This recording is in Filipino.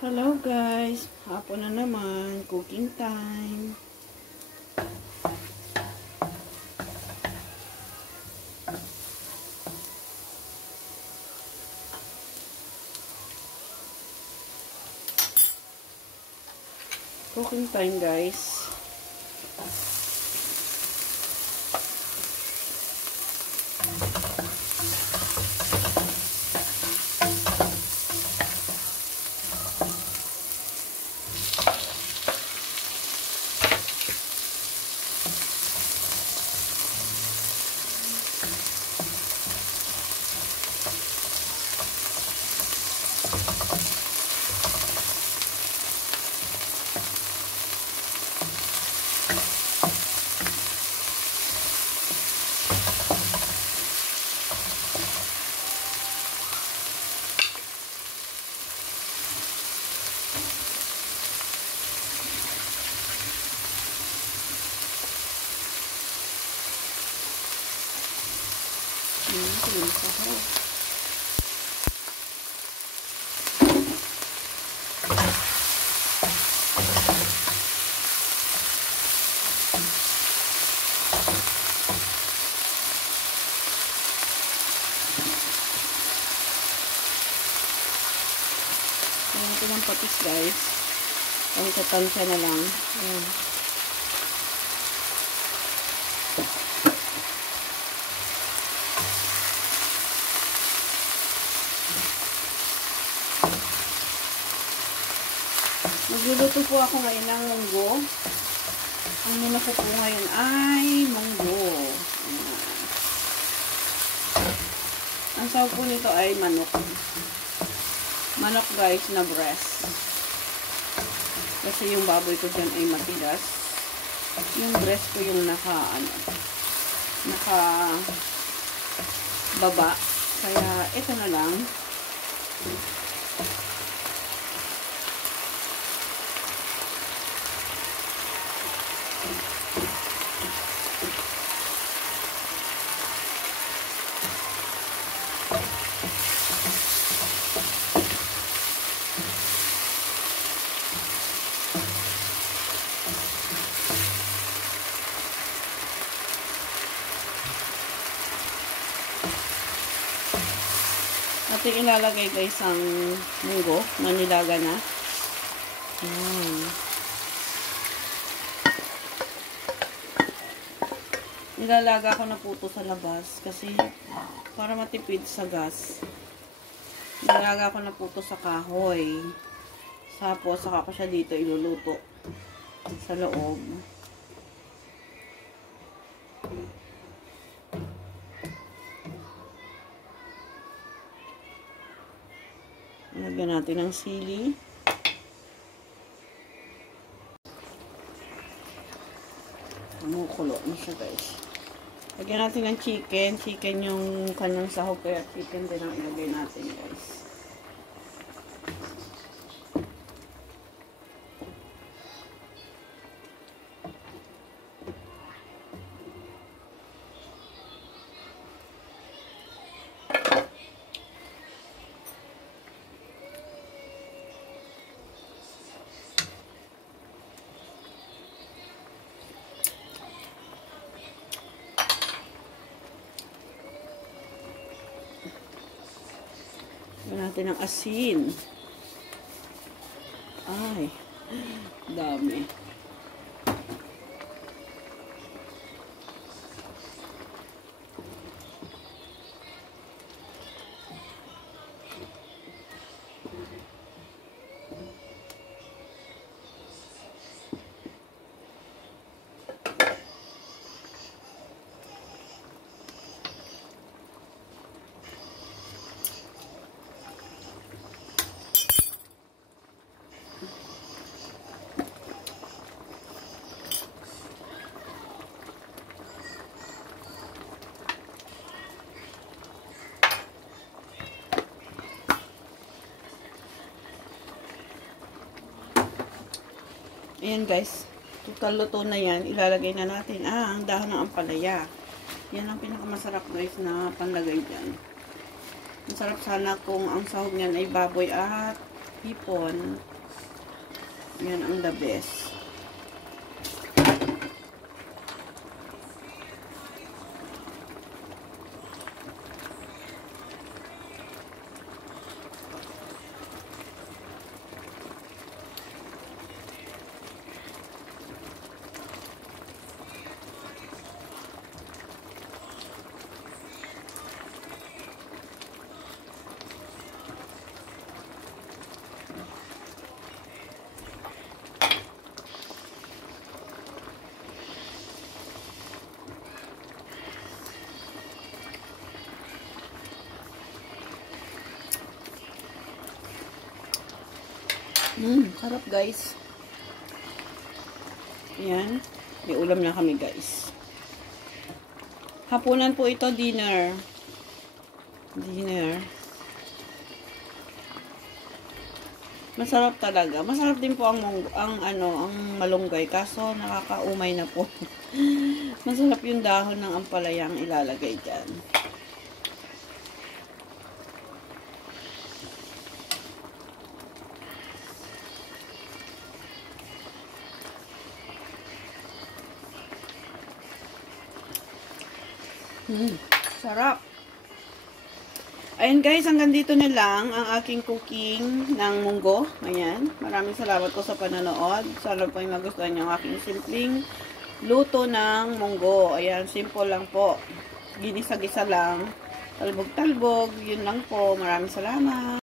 Hello guys, hapon na naman, cooking time. Cooking time guys. Ito ng patis guys. Ang katansya na lang. Ayan. Magluluto po ako ngayon ng munggo. Ang muna ko po ngayon ay munggo. Ayan. Ang sawag po nito ay manok. Manok guys na breast. Kasi yung baboy ko dyan ay matigas. Yung breast ko yung naka baba. Kaya ito na lang. Ating ilalagay guys ang munggo na nilaga na. Nilalaga ko na po ito sa labas kasi para matipid sa gas. Nilalaga ko na po ito sa kahoy. Tapos saka ko siya dito iluluto sa loob. Lagyan natin ng sili. Kumukulo na siya guys. Lagyan natin ng chicken. Chicken yung kanyang sahog. Kaya chicken din ang ilagay natin guys. Lagyan natin ng asin. Ay, dami. Ayan guys, total luto na yan. Ilalagay na natin ang dahon ng ampalaya. Yan ang pinakamasarap guys na panlagay dyan. Masarap sana kung ang sahog niyan ay baboy at hipon. Yan ang the best. Sarap guys. Yan. May ulam na kami guys. Hapunan po ito, dinner. Masarap talaga. Masarap din po ang malunggay kaso nakakaumay na po. Masarap yung dahon ng ampalaya ang ilalagay diyan. Sarap. Ayun guys, hanggang dito na lang ang aking cooking ng munggo. Ayan. Maraming salamat po sa panonood. Sana po ay magustuhan niyo ang aking simpleng luto ng munggo. Ayan, simple lang po. Ginisa-gisa lang. Talbog-talbog. Yun lang po. Maraming salamat.